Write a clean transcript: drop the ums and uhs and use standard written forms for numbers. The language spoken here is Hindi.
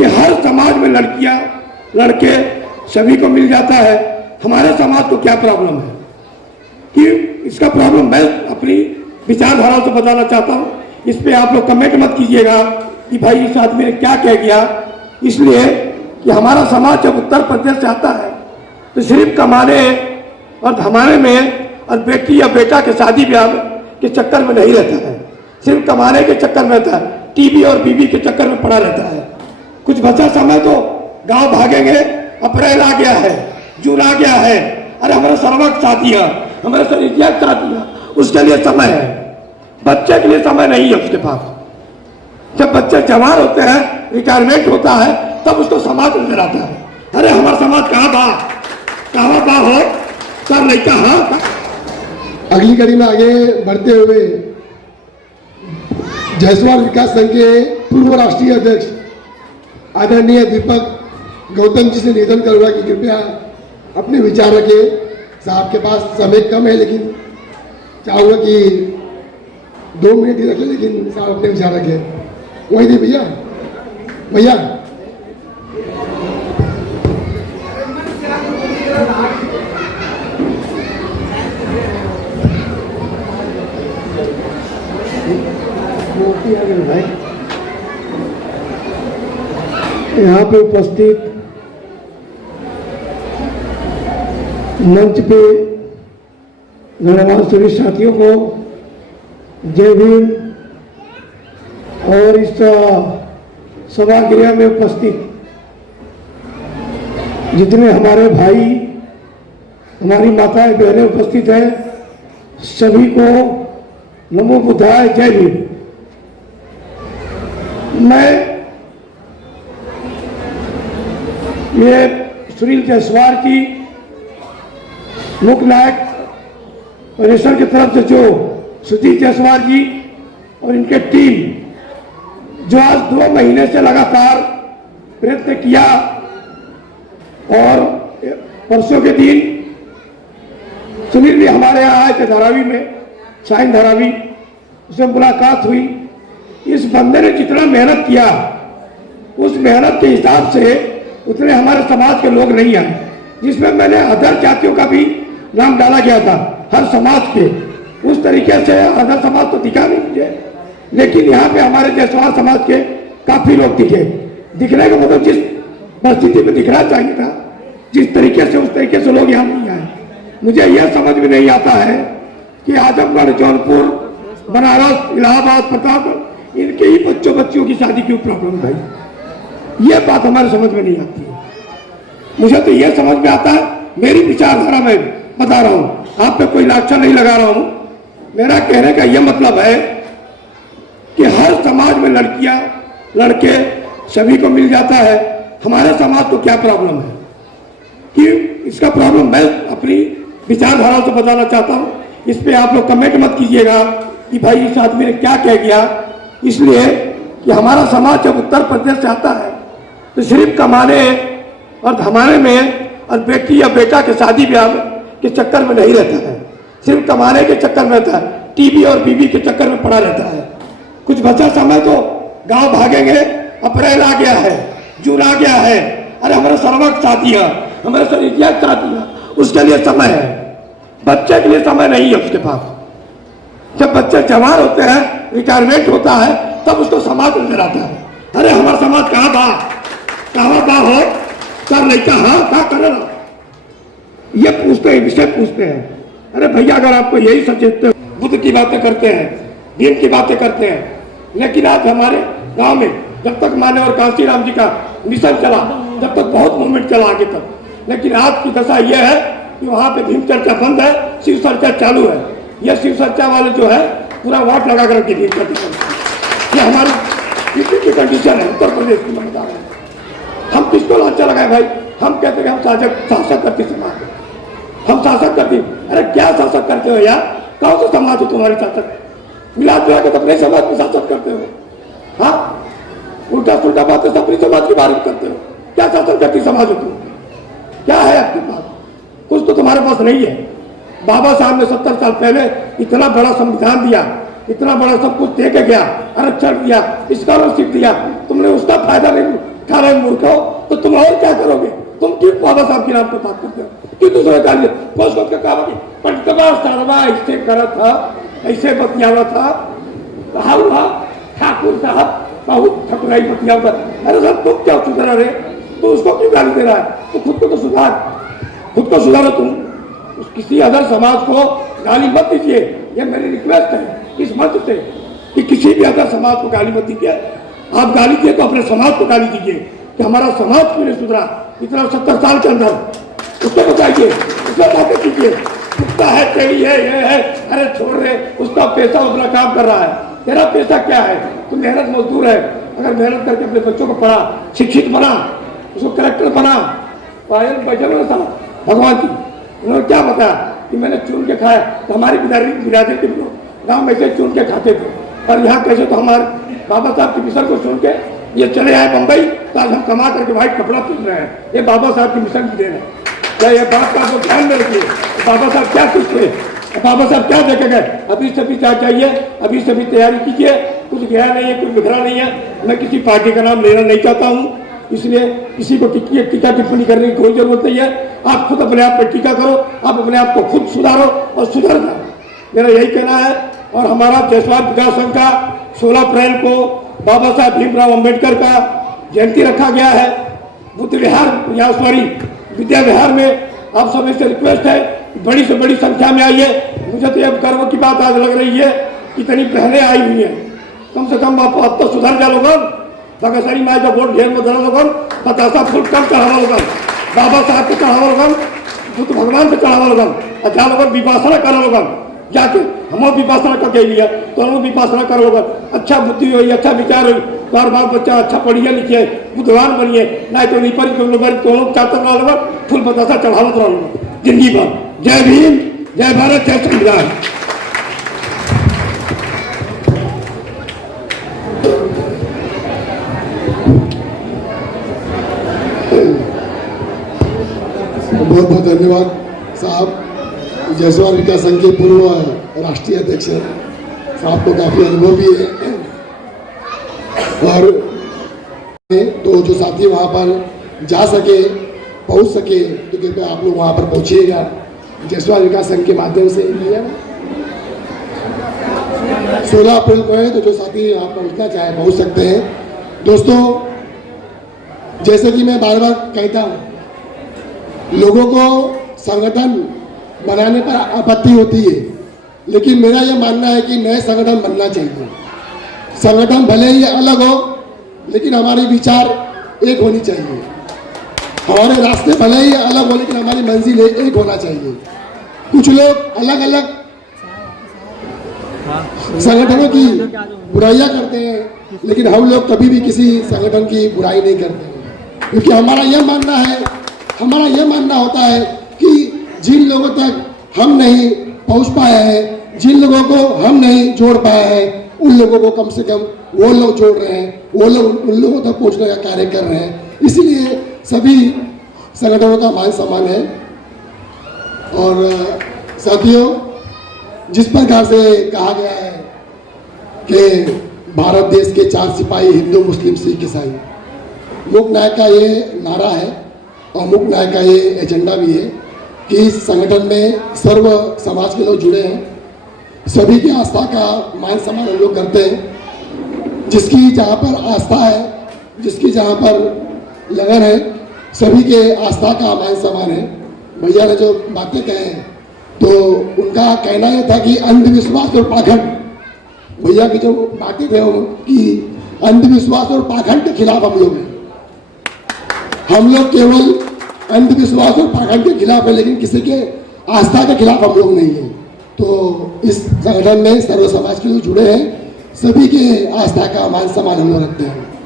कि हर समाज में लड़कियां लड़के सभी को मिल जाता है, हमारे समाज को क्या प्रॉब्लम है? कि इसका प्रॉब्लम मैं अपनी विचारधारा से बताना चाहता हूँ। इस पे आप लोग कमेंट मत कीजिएगा कि भाई इस आदमी ने क्या कह दिया, इसलिए कि हमारा समाज जब उत्तर प्रदेश से आता है तो सिर्फ कमाने और धमाने में और बेटी या बेटा के शादी ब्याह के चक्कर में नहीं रहता है, सिर्फ कमाने के चक्कर में रहता है, टीवी और बीवी के चक्कर में पड़ा रहता है। कुछ बचा समय तो गांव भागेंगे, अप्रैल आ गया है, जून आ गया है, अरे हमारा सर्वक शादी है, हमारे सर शादी है, उसके लिए समय है। बच्चे के लिए समय नहीं है उसके पास। जब बच्चे जवान होते हैं, रिटायरमेंट होता है, तब उसको समाज नजर आता है। अरे हमारा समाज कहाँ बा हो सर नहीं कहा। अगली कड़ी में आगे बढ़ते हुए जायसवाल विकास संघ के पूर्व राष्ट्रीय अध्यक्ष आदरणीय दीपक गौतम जी से निवेदन करूंगा कि कृपया अपने विचार रखें। साहब के पास समय कम है, लेकिन चाहूँगा कि 2 मिनट ही रखें, लेकिन साहब अपने विचार रखें। वही दे भैया यहाँ पे उपस्थित मंच पे गणमान्य सभी साथियों को जय भीम। और इस सभागृह में उपस्थित जितने हमारे भाई हमारी माताएं बहनें उपस्थित हैं, सभी को नमो बुद्धाय, जय भीम। मैं ये सुनील जायसवाल की मुख्य नायक परिषद की तरफ से जो सुजीत जायसवाल जी और इनके टीम जो आज 2 महीने से लगातार प्रयत्न किया, और परसों के दिन सुनील भी हमारे यहाँ आए थे धारावी में, साइन धारावी, उससे मुलाकात हुई। इस बंदे ने जितना मेहनत किया उस मेहनत के हिसाब से उतने हमारे समाज के लोग नहीं आए, जिसमें मैंने अदर जातियों का भी नाम डाला गया था, हर समाज के। उस तरीके से अदर समाज तो दिखा नहीं मुझे, लेकिन यहाँ पे हमारे जायसवाल समाज के काफी लोग दिखे। दिखने का मतलब जिस परिस्थिति में दिखना चाहिए था, जिस तरीके से, उस तरीके से लोग यहाँ नहीं आए। मुझे यह समझ में नहीं आता है कि आजमगढ़, जौनपुर, बनारस, इलाहाबाद, प्रतापगढ़, इनके ही बच्चों की शादी क्यों प्रॉब्लम है भाई? ये बात हमारे समझ में नहीं आती है। मुझे तो ये समझ में आता है, मेरी विचारधारा में बता रहा हूँ, आप पे कोई लाछा नहीं लगा रहा हूँ। मेरा कहने का यह मतलब है कि हर समाज में लड़कियां लड़के सभी को मिल जाता है, हमारे समाज को क्या प्रॉब्लम है? कि इसका प्रॉब्लम मैं अपनी विचारधारा से बताना चाहता हूँ। इस पे आप लोग कमेंट मत कीजिएगा कि भाई इस आदमी ने क्या कह दिया, इसलिए कि हमारा समाज जब उत्तर प्रदेश से आता है तो सिर्फ कमाने और धमाने में और बेटी या बेटा के शादी ब्याह के चक्कर में नहीं रहता है, सिर्फ कमाने के चक्कर में रहता है, टीवी और बीवी के चक्कर में पड़ा रहता है। कुछ बचा समय तो गांव भागेंगे, अप्रैल आ गया है, जून आ गया है, अरे हमारा सर्वक शादी है, हमारे सर शादी है, उसके लिए समय है। बच्चे के लिए समय नहीं है उसके पास। जब बच्चे जवान होते हैं, रिटायरमेंट होता है, तब उसको समाज नजर आता है। अरे हमारा समाज कहाँ बा हो सर नहीं कहा कर रहा, ये पूछते हैं, विषय पूछते हैं। अरे भैया, अगर आपको यही सचेतते बुद्ध की बातें करते हैं, दीन की बातें करते हैं, लेकिन आज हमारे गांव में जब तक माने और कांसी राम जी का मिशन चला, जब तक बहुत मूवमेंट चला आगे तक, लेकिन आज की दशा यह है कि वहां पे भीम चर्चा बंद है, शिव चर्चा चालू है। यह शिव चर्चा वाले जो है पूरा वाट लगा कर रखी भीम चर्चा, ये हमारी यूपी की कंडीशन है, उत्तर प्रदेश की मैं बता रहा हूँ। हम किसको लांछा लगाए भाई? हम कहते हैं हम शासक करती समाज, हम शासक करती। अरे क्या शासक करते हो यार? कौन सा समाज हो तुम्हारे शासक? मिलाद जुला के अपने समाज में शासक करते हो, हाँ? उल्टा सुल्टा बातें अपनी समाज के बारे में करते हो। क्या शासन करती समाज हो तुम? क्या है आपके पास? कुछ तो तुम्हारे पास नहीं है। बाबा साहब ने 70 साल पहले इतना बड़ा संविधान दिया, इतना बड़ा सब कुछ दे के गया, आरक्षण दिया, स्कॉलरशिप दिया, तुमने उसका फायदा नहीं खा रहे मूर्ख हो, तो तुम और क्या करोगे? तुम क्यों बाबा साहब के नाम पर बात करते हो? क्यों दूसरे गाली? कोस का कहा कि पंचतबा सारवा ऐसे करा था, ऐसे बतियावा था, कहा हुआ ठाकुर साहब बहुत ठकुराई बतियावा था। अरे साहब तुम क्या सुधरा रहे? तो उसको क्यों गाली दे रहा है? तो खुद को तो सुधार, खुद को सुधारो तुम। किसी अदर समाज को गाली मत दीजिए, ये मेरी रिक्वेस्ट है इस मंच से कि किसी भी अदर समाज को गाली मत दीजिए। आप गाली दिए तो अपने समाज को गाली दीजिए कि हमारा समाज क्यों नहीं सुधरा इतना 70 साल के अंदर, उसको बताइए, उसको बातें कीजिए। कुत्ता है, टेढ़ी है, ये है, अरे छोड़ रहे, उसका पैसा अपना काम कर रहा है, तेरा पैसा क्या है? तू मेहनत मजदूर है, अगर मेहनत करके अपने बच्चों को पढ़ा, शिक्षित बना, उसको कलेक्टर बना। पायल बजरंग साहब भगवान की उन्होंने क्या बताया कि मैंने चुन के खाया, तो हमारी बिरादरी के लोग गाँव में से चुन के खाते थे, और यहाँ कैसे तो हमारे बाबा साहब की मिशन को सुन के ये चले आए बम्बई, तो आज हम कमा करके व्हाइट कपड़ा पहन रहे हैं। ये बाबा साहब की मिशन की देन है। क्या ये बात का तो ध्यान में रखिए। बाबा साहब क्या सीखते, बाबा साहब क्या देखे गए? अभी से भी क्या चाहिए, अभी से भी तैयारी कीजिए। कुछ गया नहीं है, कुछ बिखरा नहीं है। मैं किसी पार्टी का नाम लेना नहीं चाहता हूँ, इसलिए किसी को टीका टिप्पणी करने की कोई जरूरत नहीं है। आप खुद अपने आप पर टीका करो, आप अपने आप को खुद सुधारो और सुधर जाओ, मेरा यही कहना है। और हमारा जयसवाल विकास संघ का 16 अप्रैल को बाबा साहब भीमराव अम्बेडकर का जयंती रखा गया है बुद्ध विहार, या सॉरी विद्या विहार में। आप सभी से रिक्वेस्ट है बड़ी से बड़ी संख्या में आइए। मुझे तो यह गर्व की बात आज लग रही है, इतनी बहनें आई हुई हैं। कम से कम आप अब तो सुधर जा लोगन। बगसरी में जब वोट ढेर में धरा लोगन, बतासा फूल कम चढ़ावा लोगन, बाबा साहब को चढ़ावा लोगन, बुद्ध भगवान से चढ़ावा लोगन, अच्छा लोगन विपासना करा लोगन, जाके हम विपासना करके लिया तो हम विपासना करो लोगन। अच्छा बुद्धि हुई, अच्छा विचार हुई, बार बार बच्चा अच्छा पढ़िए लिखिए, बुद्धवान बनिए, ना तो नहीं पढ़ी तो लोग चाहते रहो लोग फुल बतासा चढ़ावत रहो लोग जिंदगी भर। जय भीम, जय भारत, जय संविधान। बहुत बहुत धन्यवाद साहब। जयसवाल विकास संघ के पूर्व राष्ट्रीय अध्यक्ष हैं साहब को काफी अनुभव भी है, और तो जो साथी वहाँ पर जा सके, पहुँच सके, तो कृपया आप लोग वहाँ पर पहुँचिएगा जयसवाल विकास संघ के माध्यम से। 16 अप्रैल को है, तो जो साथी यहाँ पहुँचना चाहे पहुँच सकते हैं। दोस्तों, जैसे कि मैं बार बार कहता हूँ, लोगों को संगठन बनाने पर आपत्ति होती है, लेकिन मेरा यह मानना है कि नए संगठन बनना चाहिए। संगठन भले ही अलग हो, लेकिन हमारे विचार एक होनी चाहिए। हमारे रास्ते भले ही अलग हो, लेकिन हमारी मंजिल एक होना चाहिए। कुछ लोग अलग अलग संगठनों की बुराइयां करते हैं, लेकिन हम लोग कभी भी किसी संगठन की बुराई नहीं करते हैं, क्योंकि हमारा यह मानना होता है कि जिन लोगों तक हम नहीं पहुंच पाए हैं, जिन लोगों को हम नहीं जोड़ पाए हैं, उन लोगों को कम से कम वो लोग जोड़ रहे हैं, वो लोग उन लोगों तक पहुंचने का कार्य कर रहे हैं। इसीलिए सभी संगठनों का मान सम्मान है। और साथियों, जिस प्रकार से कहा गया है कि भारत देश के 4 सिपाही हिंदू, मुस्लिम, सिख, ईसाई, मुख्य नायक का ये नारा है और मुख्य नायक का ये एजेंडा भी है कि इस संगठन में सर्व समाज के लोग जुड़े हैं। सभी की आस्था का मान सम्मान हम लोग करते हैं। जिसकी जहाँ पर आस्था है, जिसकी जहाँ पर लगन है, सभी के आस्था का मान सम्मान है। भैया ने जो बातें कहे हैं, तो उनका कहना यह था कि अंधविश्वास और पाखंड, भैया की जो बातें थे वो कि अंधविश्वास और पाखंड के खिलाफ हम लोग हैं। हम लोग केवल अंधविश्वास और पाखंड के खिलाफ है, लेकिन किसी के आस्था के खिलाफ हम लोग नहीं है। तो इस संगठन में सर्व समाज के लोग जुड़े हैं, सभी के आस्था का मान सम्मान हम लोग रखते हैं।